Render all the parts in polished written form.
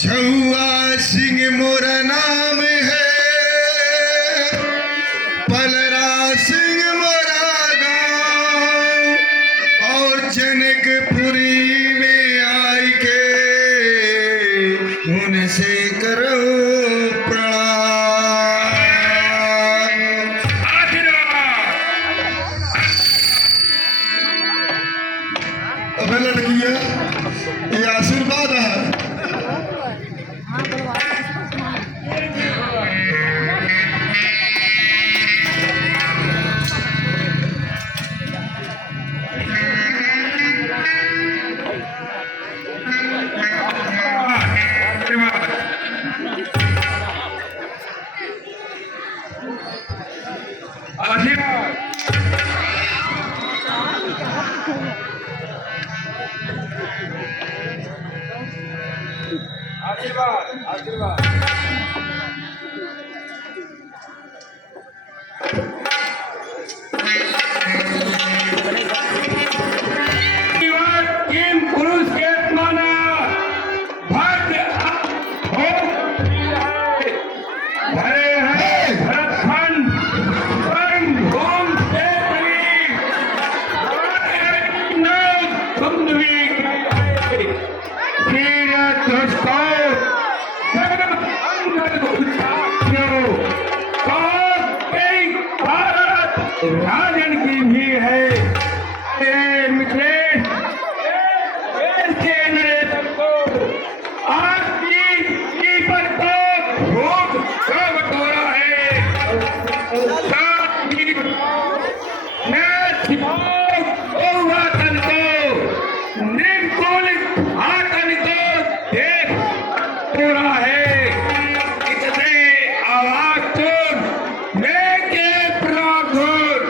छुआ सिंह मोरा नाम है, पलरा सिंह मोरा गाँव, और जनकपुरी में आई के उनसे करो प्रणाम। अबे लड़किया, ये आशीर्वाद है। आशीर्वाद आशीर्वाद किम पुरुष के माना भरे हैं भरतखंड भूम से राजन की भी है। मिथिलेश के नरेशन को आपकी पर को भोग का बटोरा है। निर्मूलित आतंक को देख पूरा है। इतने आवाज सुन लेके प्रागुर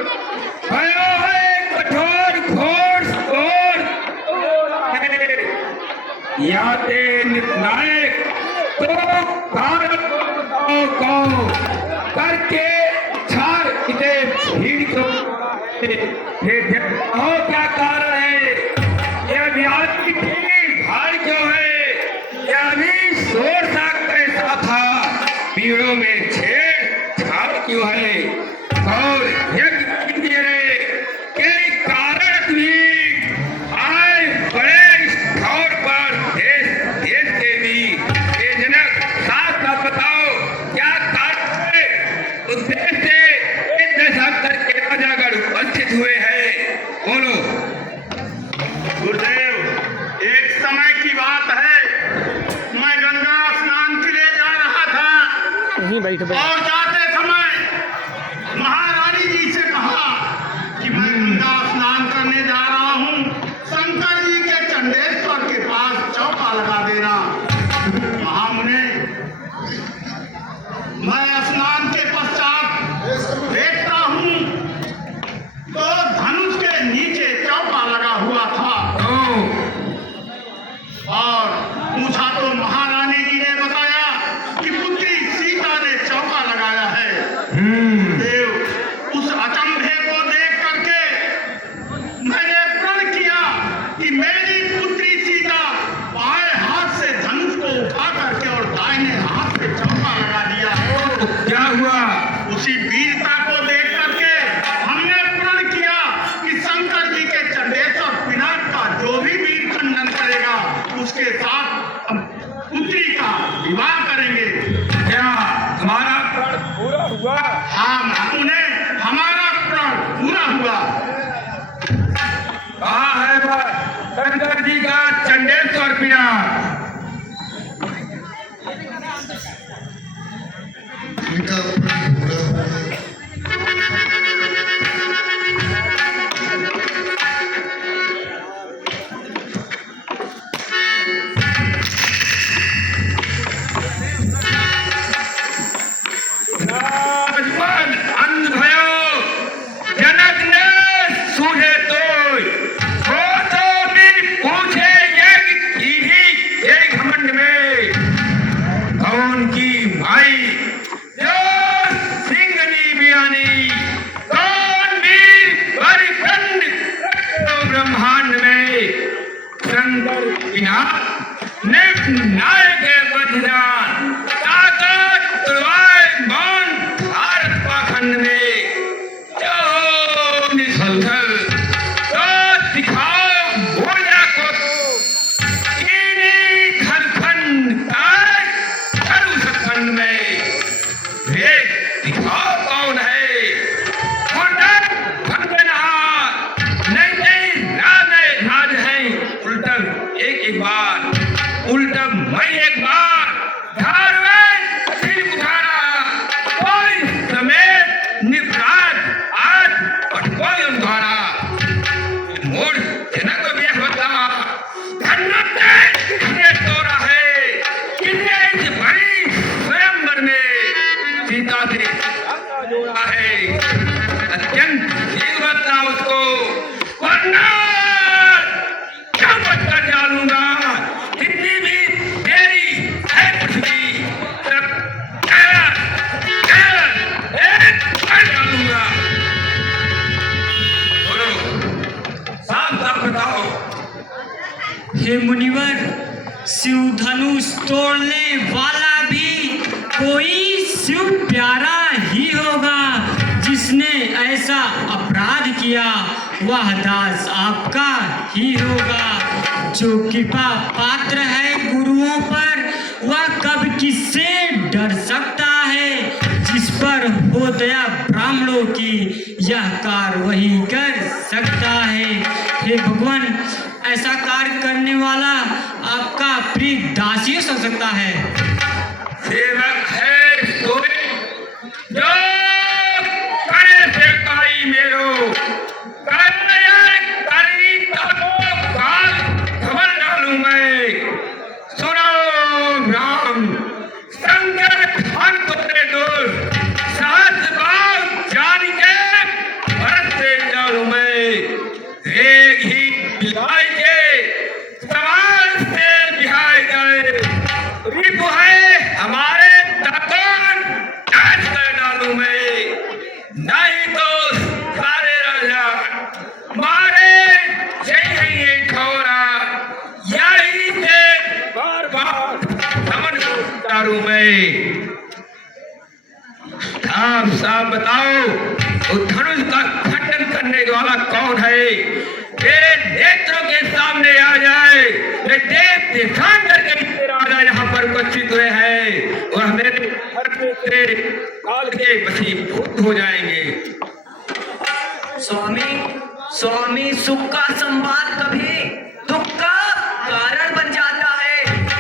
भयो है कठोर घोर याते निर्णायक तो भारत को करके छार इतने भीड़ को क्या कारण है? यह अभियान की भार क्यों है? यह भी शोर सा कैसा था? पीड़ों में छेड़ क्यों है? और यज्ञ के कारण भी आए बड़े स्तर पर देश के भी जनक साथ का बताओ क्या कारण है? उद्देश्य से जैसा करके अजागर उपस्थित हुए हैं, बोलो। गुरुदेव, एक समय की बात है, मैं गंगा स्नान के लिए जा रहा था और जाते समय महारानी जी से कहा कि मैं गंगा स्नान करने जा रहा हूँ, शंकर जी के चंडेश्वर के पास चौका लगा देना। महामुने, मैं स्नान के पश्चात देखता हूँ तो धनुष के नीचे चौका लगा हुआ था और पूछा तो महारानी जी ने बताया कि पुत्री सीता ने चौका लगाया है। देव, उस अचंभे को देख करके मैंने प्रण किया कि मेरी पुत्री सीता बाएं हाथ से धनुष को उठा करके और दाहिने हाथ से चौका लगा दिया है। क्या हुआ? उसी वीरता को देख करके हमने प्रण किया कि शंकर जी के चंडेश्वर पिनाक का जो भी वीर खंडन करेगा उसके साथ हम पुत्री का विवाह करेंगे। क्या हमारा प्रण पूरा हुआ? हाँ, उन्हें हमारा प्रण पूरा हुआ। कहाँ है शंकर जी का चंडेश्वर पिनाक? इनका प्रण पूरा हुआ। राजपद अंध भयो जनक ने सूझे तो बिन पूछे यज्ञ की ही एक घमंड में कौन की भाई जो सिंगनी बियानी कौन वीर परिखंड ब्रह्मांड में शंकर पिनाक ने नायक हे मुनिवर, शिव धनुष तोड़ने वाला भी कोई शिव प्यारा ही होगा। जिसने ऐसा अपराध किया वह दास आपका ही होगा। जो कृपा पात्र है गुरुओं पर वह कब किससे डर सकता है। जिस पर हो दया ब्राह्मणों की यह कार्य वही कर सकता है। हे भगवान, ऐसा कार्य करने वाला आपका प्रिय दास ही हो सकता है। सेवक है सोए जो करे सेवकाई मेरो, करी तबो काल खबर डालूं मैं। सुनो राम, शंकर खान तोरे दोस्त, सात बात जान के भरत से डालूं मैं। एक ही बिहाई के सवाल से बिहाई गए, रिपु है हमारे तकोन नाच कर डालूं मैं। नहीं तो सारे राजा मारे चाहिए ठोरा, यही से बार बार समन को उतारूं मैं। आप साहब बताओ, वो धनुष का खंडन करने वाला कौन है। मेरे नेत्रों के सामने आ जाए, मैं देव दिखान करके इतने राजा यहाँ पर उपस्थित हुए हैं, वह मेरे घर से काल के वशीभूत हो जाएंगे। स्वामी सुख का संवाद कभी दुख का कारण बन जाता है।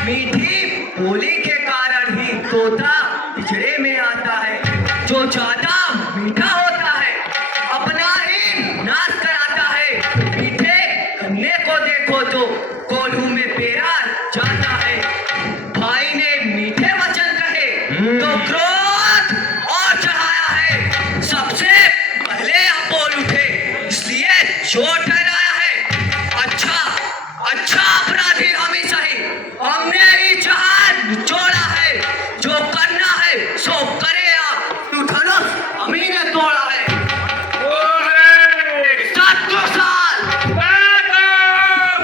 मीठी बोली के कारण ही तोता पिछड़े में आता है। जो ज्यादा मीठा होता है अपना ही नाश कराता है। मीठे गन्ने को देखो तो कोल्हू में पेरा जाता है। भाई ने मीठे वचन कहे तो क्रोध और चढ़ाया है। सबसे पहले आप बोल उठे, इसलिए चोट ठहराया है। अच्छा अपराधी हमेशा ही हमने ही जहाज निचोड़ा है। जो करना है सो करे आप, धनुष हम ही ने तोड़ा है। सातों साल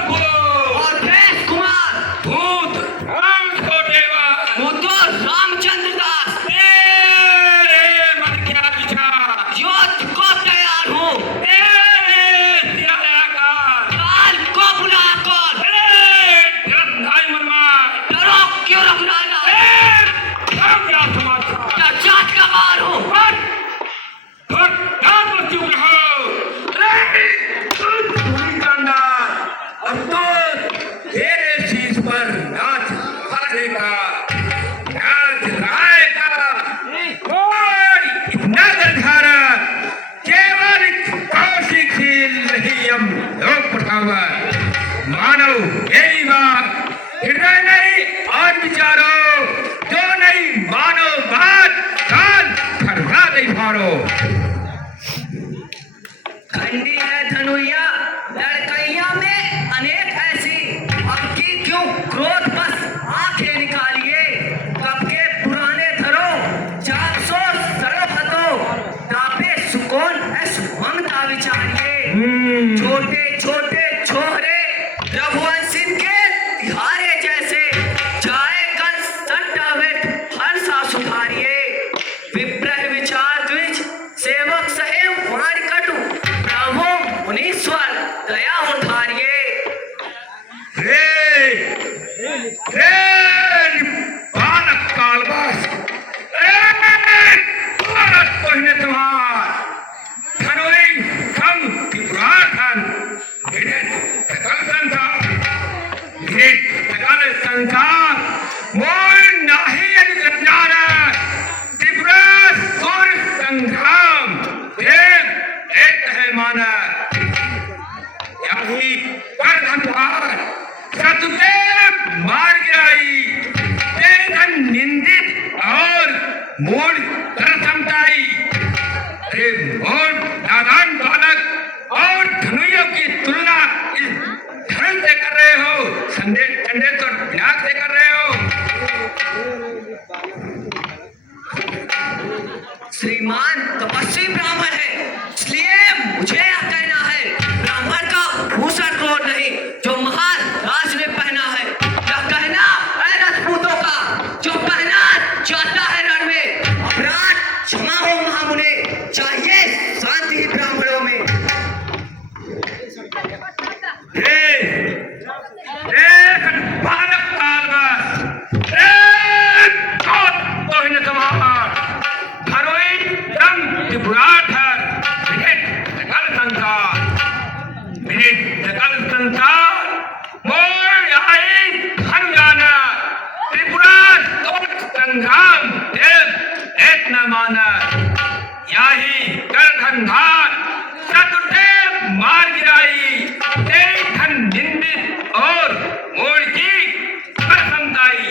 और देश कुमार भूत राम छोटेवा, वो तो रामचंद्र दास तेरे मन क्या विचार, युद्ध को तैयार हो। तेरे सिराया का, काल को बुलाकर भाई मनमार, डरो क्यों रघुराजा, क्या समाचार। क्या जात का मार हो। चुप रहो, अब तो तेरे शीश पर नाच हारेगा, नाच रायगा। और इतना गंधारा केवल कौशिक ही नहीं, हम लोग पठावर मानो यही बात, हृदय नहीं और विचारो। जो नहीं मानो बात, कान खरवा नहीं फाड़ो। खंडी है धनुया लड़कैया में अनेक ऐसी। अब की क्यों क्रोध बस आंखें निकालिए। कब के पुराने धरो 400 सरब हतो, तापे सुकोन ऐस ममता विचारिए। छोटे छोटे छोरे रघुवंशी के तिहारे जैसे, जाए कल सट्टावेट हर सा सुधारिए। विप्रह विचार द्विज सेवक सहे वाणी कटु, प्रभु मुनीश्वर दया उधारिए। बालक कालवास, कोहिने तुम्हार धनुई संग त्रिपुराधन, सकल संसार मोर नाही अज्ञान। त्रिपुरा सूर संग्राम एक है माना, यही पर धनवार सतुदेव मार गिराई। धन निंदित और मूल कर समताई। अरे मोर नादान बालक और धनुइयों की तुलना इस धन से कर रहे हो, संदेश और विनाश से कर रहे हो। श्रीमान तपस्वी ब्राह्मण है, इसलिए मुझे यह कहना है, ब्राह्मण का भूषण क्रोध नहीं। जो महाराज ने संधान शत्रुते मार गिराई, तेरी धन निंदित और मोड़ की प्रसन्नताई।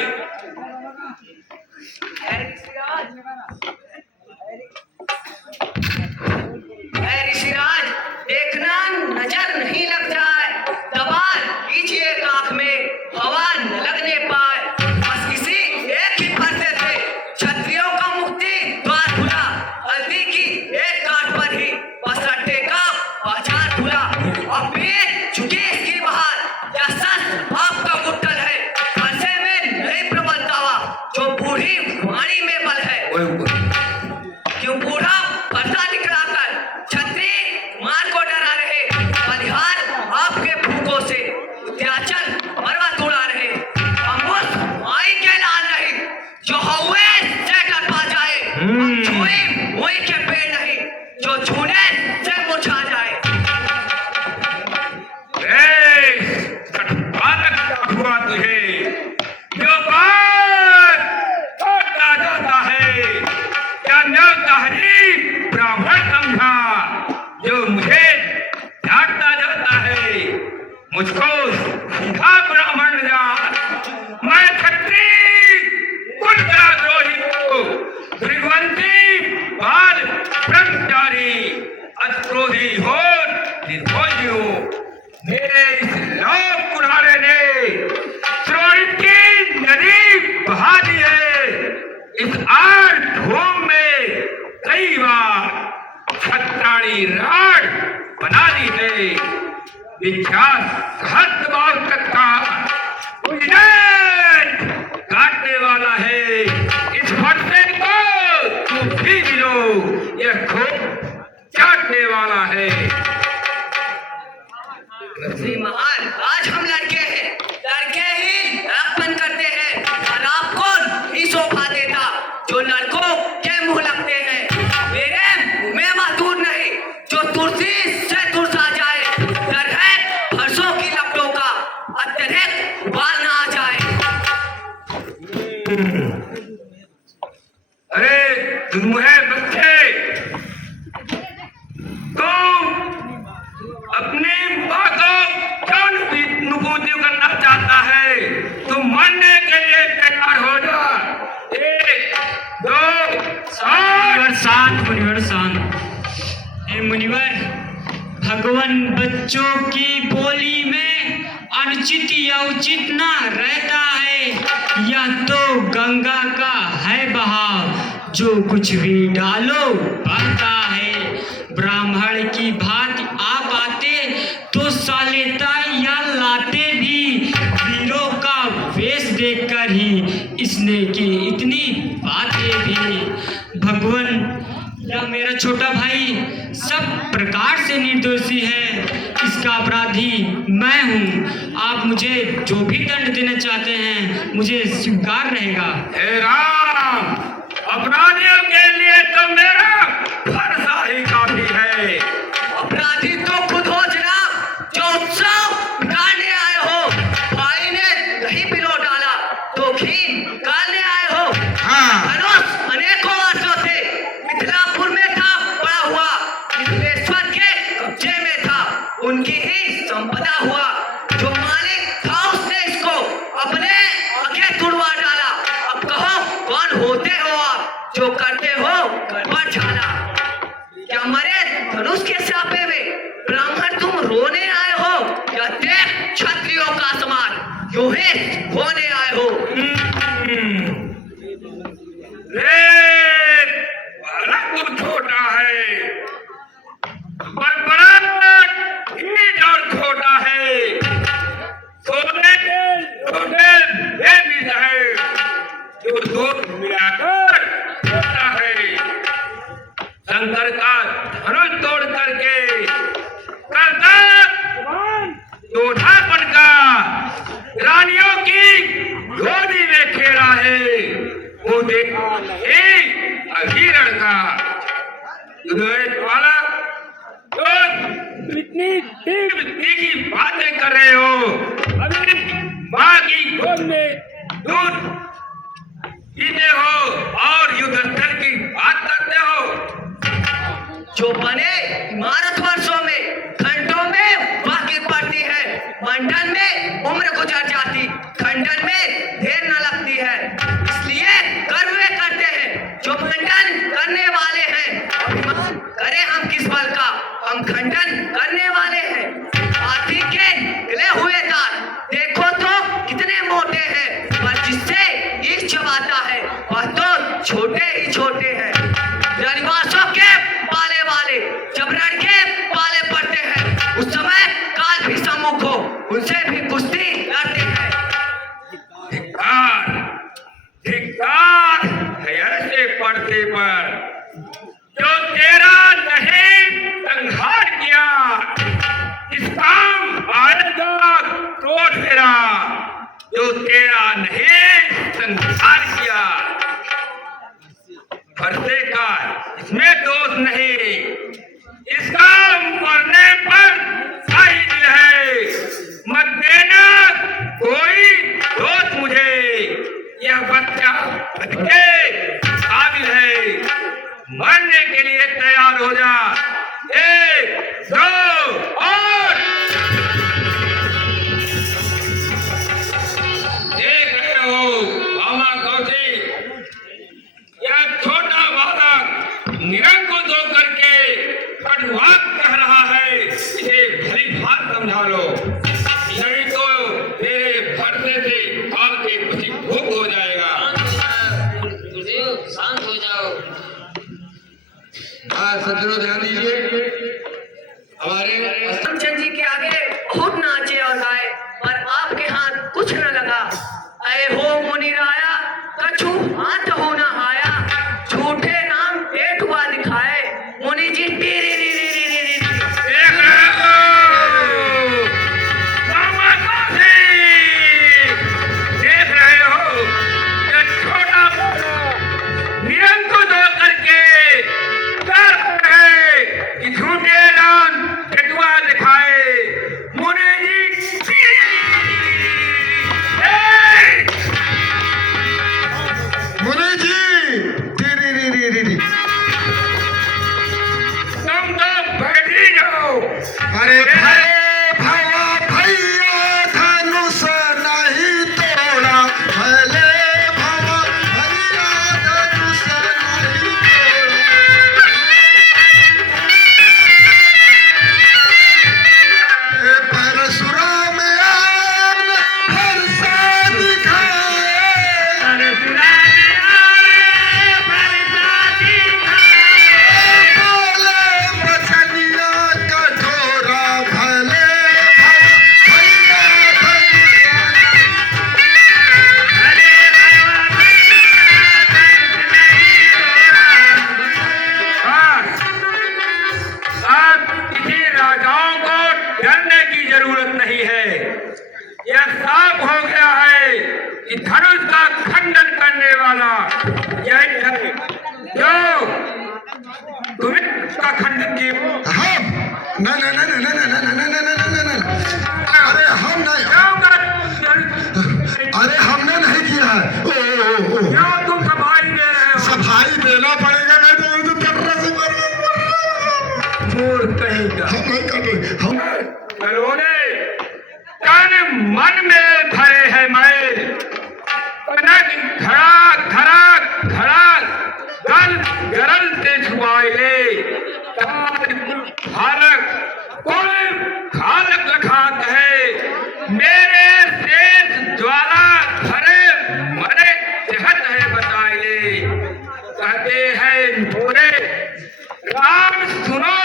ऋषिराज, देखना नजर नहीं लग जाए, दबार कीजिए आंख में, हवा न लगने पाए। बस किसी एक ही फरसे से क्षत्रियों का मुक्ति द्वार खुला, हल्दी की एक काट पर ही बस अड्डे का बाजार खुला। अब पेट झुके इसकी बहार, या सच आपका गुट्टल है, फरसे में नहीं प्रबल दावा, जो बूढ़ी वाणी में बल है। क्यों बूढ़ा फरसा दिखलाकर छत्री मार को डरा रहे, बलिहार आपके भूखों से त्याचल पर्वत उड़ा रहे। हम उस माई के लाल नहीं जो हौवे से डर पा जाए, हम छुई मुई के पेड़ नहीं जो छूने से मुरझा जाए। हुआ तुझे जो बात छोड़ता जाता है, क्या न्योताहरी ब्राह्मण समझा जो मुझे डांटता जाता है। मुझको सीधा ब्राह्मण जान, मैं क्षत्रिय कुल का द्रोही हूँ, भृगवंती बाल ब्रह्मचारी, अक्रोधी हो निर्भोजी हूँ। मेरे इस लोक कुल्हाड़े ने श्रोणित की नदी बहा दी है, इस आड़ धूम में कई बार छत्राणी राड बना दी है। विख्यात सहस्त्र बाहु तक का उज्जैन काटने वाला है, इस फरसे को तू भी मिलो, यह खूब चाटने वाला है। महान, आज हम लड़के हैं, लड़के ही लड़कपन करते हैं, और आपको ही शोभा देता जो लड़कों के मुंह लगते हैं। मेरे मुंह में मातूर नहीं जो तुलसी से तुरसा जाए, डर है फरसों की लपटों का, अत्यधिक उबाल ना आ जाए। अरे दुर्मुहे बच्चे, तुम अपनी माँ को क्यों नुपूती करना चाहता है? तुम मरने के लिए तैयार हो जा। 1 2 शांत मुनिवर, शांत। हे मुनिवर, भगवान बच्चों की बोली में अनुचित या उचित ना रहता है, यह तो गंगा का है बहाव, जो कुछ भी डालो बहता है। ब्राह्मण की भांति आप आते तो सालेता या लाते भी, वीरों का वेश देखकर ही इसने की इतनी बातें भी। भगवान, यह मेरा छोटा भाई सब प्रकार से निर्दोषी है, इसका अपराधी मैं हूँ। आप मुझे जो भी दंड देना चाहते हैं मुझे स्वीकार रहेगा। हे राम, अपराधियों के लिए तो मेरा फरसा ही काफी है। अपराधी तो खुद हो जनाब, जो उत्सव बिगाड़ने आए हो। भाई ने दही पिलो डाला तो घी निकालने आए हो। धनुष अनेकों वर्षों से मिथिलापुर में था पड़ा हुआ, मिथिलेश्वर के कब्जे में था, उनकी ही संपदा हुआ। जो मालिक था उसने इसको अपने आगे तुड़वा डाला। अब कहो कौन होते हो आप, जो करते हो गड़बड़ झाला। क्या मरे धनुष के सापे में ब्राह्मण तुम रोने आए हो, या देख क्षत्रियों का समाज जो है होने आए हो? बालक छोटा है, बड़ा ईद और छोटा है, सोने के छोटे बेबीज है, जो दूध मिलाकर छोटा है। शंकर का धनुष तोड़ करके योधापन का रानियों की गोदी में खेला है, वो देखा नहीं अभी लड़का वाला तो इतनी की बातें कर रहे हो। अभी माँ की गोद में दूध पीते हो और युद्धस्थल की बात करते हो। जो बने इमारत वर्षों में, घंटों में वह गिर पड़ती है। मंडन में उम्र गुजर जाती, खंडन में देर न लगती है। इसलिए गर्व वे करते हैं जो मंडन करने वाले हैं। अभिमान करे हम किस बल का, हम खंडन करने वाले हैं। हाथी के गिले हुए दांत देखो तो कितने मोटे हैं, पर जिससे ईख चबाता है वह तो छोटे ही छोटे हैं। रनिवासों के पाले वाले जब रण के पाले पड़ते हैं, उस समय काल भी सम्मुख हो उनसे भी कुश्ती लड़ते हैं। धिक्कार, धिक्कार है ऐसे पड़ते पर जो तेरा नहीं संहार किया। इस काम आएगा क्रोध मेरा, जो तेरा नहीं संहार किया। फरसे का इसमें दोष नहीं, इसका मरने पर सही दिल है। मत देना कोई दोष मुझे, यह बच्चा के काबिल है। मरने के लिए तैयार हो जा। 1, 2 और देख रहे हो मामा कौशिक, यह छोटा बालक निरंकुश होकर के कटुवाक कह रहा है। इसे भली भात समझा लो, नहीं तो मेरे फरसे से काल के पति भूख हो जाएगा। शांत हो जाओ। सज्जनों ध्यान दीजिए, हमारे रामचंद्र जी के आगे बहुत नाचे और गाए, पर आपके हाथ कुछ न लगा। अये हो मुनिराया कछु हाथ हो न आया, झूठे नाम पेट हुआ दिखाए। मुनि जी टीरी री री री री री। देख रहे हो मामा कौशिक, देख रहे हो यह छोटा बालक निरंकुश होकर के कर है कि झूठे नाम पेटुआ दिखाए। मुनि जी मुनि जी टीरी री री री री। तुम तो बैठ ही जाओ। अरे भले भवा भैया धनुष नहीं तोड़ा, भले भवा भैया धनुष नहीं तोड़ा। परशुराम आन हर्षा दिखाए, बोले बचनिया कठोरा, भले भवा भैया अब किसी राजाओं को डरने की जरूरत नहीं है। यह साफ हो गया है कि धनुष का खंडन करने वाला यही है जो तुम्हें उसका खंडन किया। हम ना ना ना ना ना ना ना ना ना ना ना ना। अरे हम नहीं, अरे हमने नहीं किया है। ओ क्यों तुम सफाई दे रहे हो? सफाई देना पड़ेगा, नहीं तो कर्रा से मूर्ख कहीं का। हम नहीं कर रहे। हम उन्होंने तन मन में भरे है मैं, घड़ा घड़ा घड़ा गल गरल से छुपाए ले। भारत कुल खालक लखात है, मेरे शेष ज्वाला भरे मरे सेहत है बताए ले। कहते हैं मोरे राम सुनो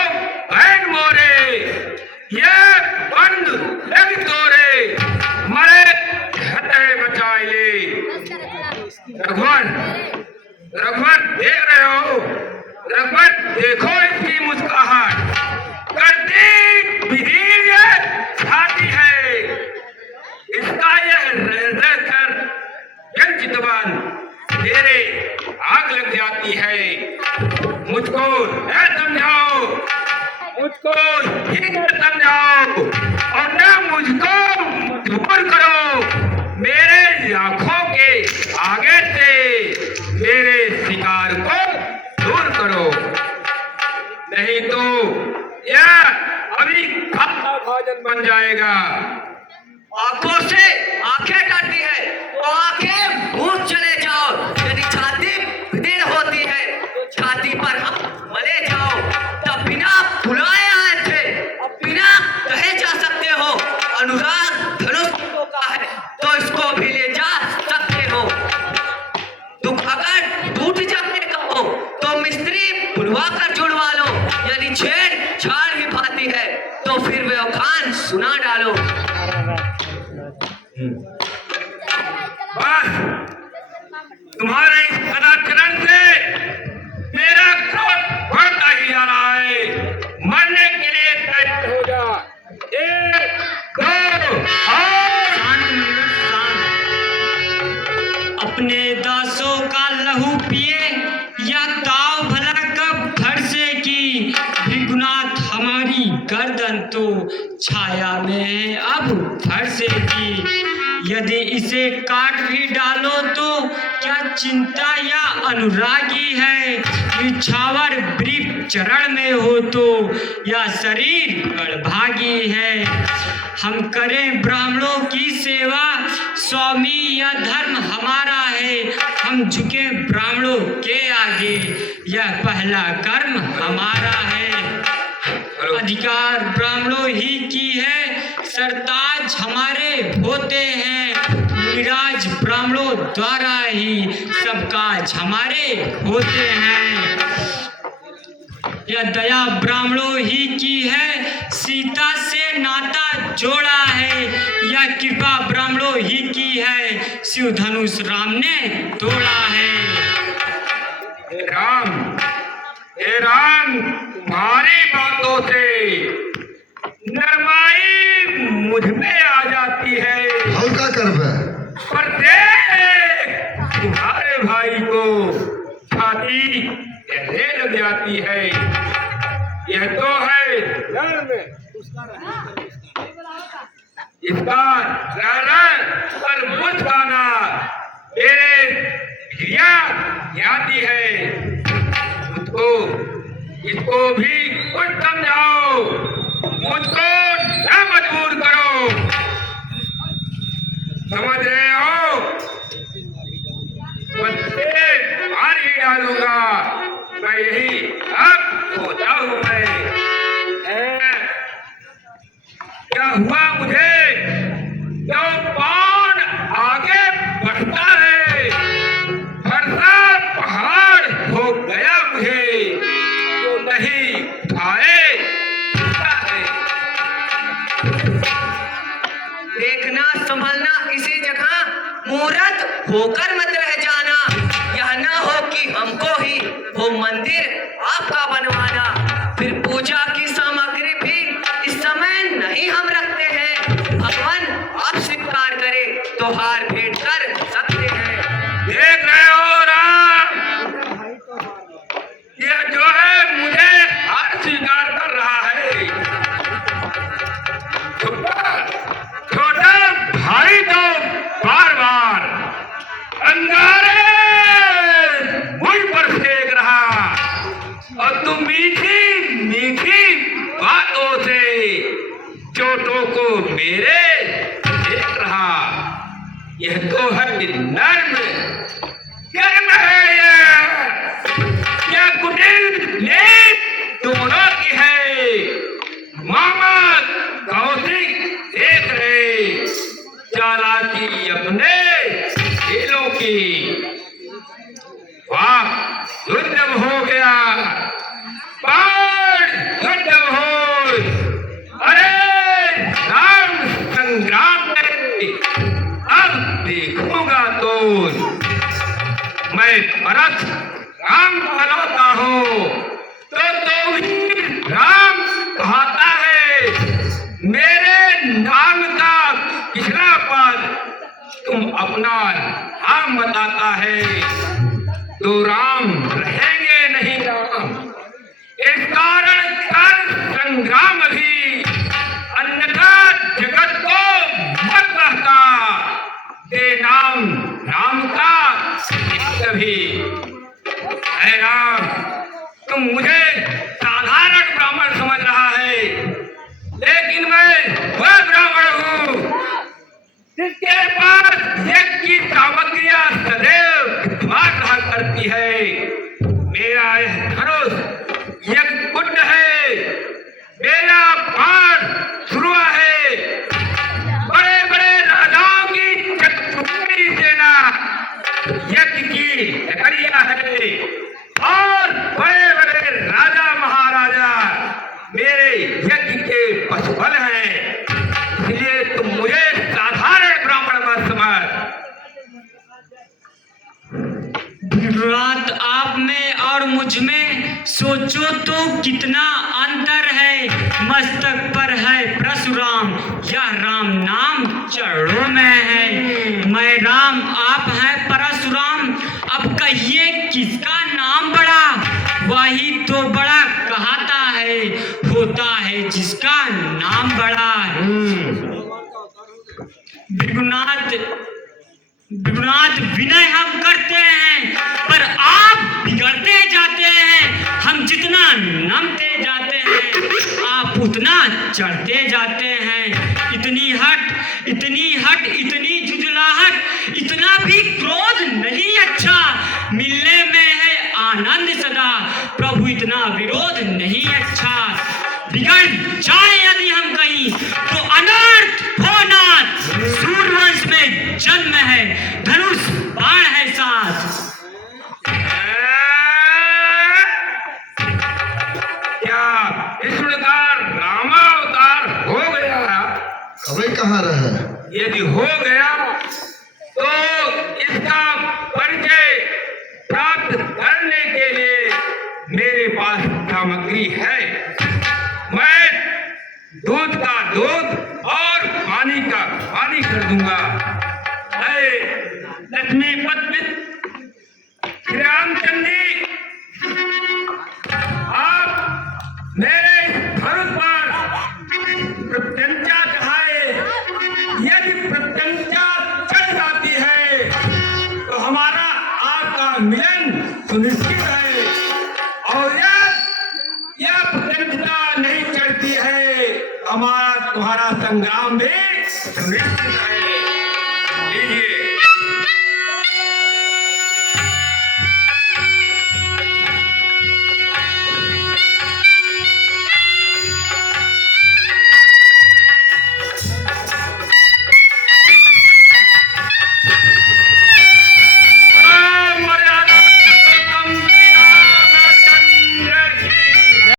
बहन मोरे, ये बंद लग तोरे मरे सेहत है बचाए ले। रघुवर, रघुवर देख रहे हो? रघुवर देखो इसकी मुस्कुराहट, करती विधि छाती है। इसका यह रह कर चितवन तेरे आग लग जाती है। मुझको न समझाओ, मुझको ही न समझाओ और न मुझको दूर करो। मेरे आंखों के आगे से मेरे शिकार को दूर करो, नहीं राजन बन जाएगा। आंखों से आंखें काटती है तो आंखें मुंह चले जाओ। यदि छाती दृढ़ होती है तो छाती पर मले जाओ। तब बिना बुलाए आए थे, अब बिना कहे जा सकते हो। अनुराग धनुष का है तो इसको भी ले जा सकते हो। दुख अगर टूट जाने का हो तो मिस्त्री बुलवा कर जुड़वा लो। यदि छेड़ छाड़ ही पाती है तो फिर वे खान सुना डालो। बस तुम्हारे इस सदाचरण से मेरा क्रोध बढ़ता ही जा रहा है। मरने के लिए तैयार हो जा। एक, दो, और अपने दासों का लहू पिए या ताव भला कब फरसे की। भृगुनाथ हमारी गर्दन तो छाया में है अब फरसे की। यदि इसे काट भी डालो तो क्या चिंता या अनुरागी है। निछावर वृक्ष चरण में हो तो या शरीर बड़भागी है। हम करें ब्राह्मणों की सेवा, स्वामी यह धर्म हमारा है। हम झुके ब्राह्मणों के आगे, यह पहला कर्म हमारा है। अधिकार ब्राह्मणों ही की है, सरताज हमारे होते हैं। मुनिराज ब्राह्मणों द्वारा ही सब काज हमारे होते हैं। यह दया ब्राह्मणों ही की है, सीता से नाता जोड़ा है। यह कृपा ब्राह्मणों ही की है, शिव धनुष राम ने तोड़ा है। हे राम, तुम्हारी बातों से नरमाई मुझ में आ जाती है। हल्का करबे पर देख तुम्हारे भाई को छाती कैसे लग जाती है। यह तो है इसका पर मुझकाना तेरे क्रिया जाती है। इसको भी कुछ समझाओ, मुझको न मजबूर करो। समझ रहे हो? बच्चे मार ही डालूंगा मैं, यही अब सोचा हूं मैं। क्या हुआ मुझे क्यों कौन आगे बढ़ता है। भरसा पहाड़ हो गया मुझे जो नहीं उठाए। देखना संभलना इसी जगह, मूर्त होकर मत रह जाना। यह ना हो कि हमको ही वो मंदिर आपका बनवाना। फिर पूजा की सामग्री भी इस समय नहीं हम रखते हैं। भगवान आप स्वीकार करे तो हार भेंट कर सकते हैं। देख रहे हो राम, यह जो है मुझे हार स्वीकार कर रहा है। छोटा भाई तो बार बार अंगारे मुझ पर फेंक रहा और तुम मीठी मीठी बातों से चोटों को मेरे देख रहा। यह तो है नर्म कर्म है। यह कुटिल लेप दोनों की है। मामा कौशिक देख रहे चालाकी अपने खेलों की। वाह युद्ध हो गया, बाढ़ युद्ध हो। अरे राम संग्राम में अब देखूंगा तो मैं परत राम कहलाता हूँ तो ही राम कहता है। मेरे नाम का पिछला पद तुम अपना नाम बताता है तो राम रहेंगे नहीं राम। इस कारण कर संग्राम भी अन्यथा जगत को मत कहता। दे नाम नाम का कभी है राम। तुम मुझे साधारण ब्राह्मण समझ रहा है, लेकिन मैं फल है, इसलिए तुम मुझे साधारण ब्राह्मण मत समझ। विराट आप में और मुझ में सोचो तो कितना अंतर है। मस्तक पर है परशुराम, यह राम नाम चरणों में है। मैं राम, आप हैं परशुराम, अब कहिए किसका नाम बड़ा? वही तो बड़ा कहता है, होता है जिसका नाम बड़ा। विघ्नाथ विनय हम करते हैं, पर आप बिगड़ते जाते हैं। हम जितना नमते जाते हैं, आप उतना चढ़ते जाते हैं। इतनी हट, इतनी जुझलाहट, इतना भी क्रोध नहीं अच्छा। मिलने में है आनंद सदा, प्रभु इतना विरोध नहीं अच्छा। बिगड़ जाए यदि हम कहीं तो अनर्थ हो नाथ। सूर्यवंश में जन्म है, धनुष बाण है साथ। क्या कृष्ण का रामावतार हो गया? अबे कहाँ रहे? यदि हो गया तो इसका परिचय प्राप्त करने के लिए मेरे पास सामग्री है। मैं दूध का दूध और पानी का पानी कर दूंगा। लक्ष्मी पत्नी रामचंद्री, आप मेरे धनुष पर प्रत्यंचा चढ़ाए। यदि प्रत्यंचा चढ़ जाती है तो हमारा आपका मिलन सुनिश्चित है, और यह प्रत्यंचा नहीं चढ़ती है, हमारा तुम्हारा संग्राम भी सुनिश्चित है। लीजिए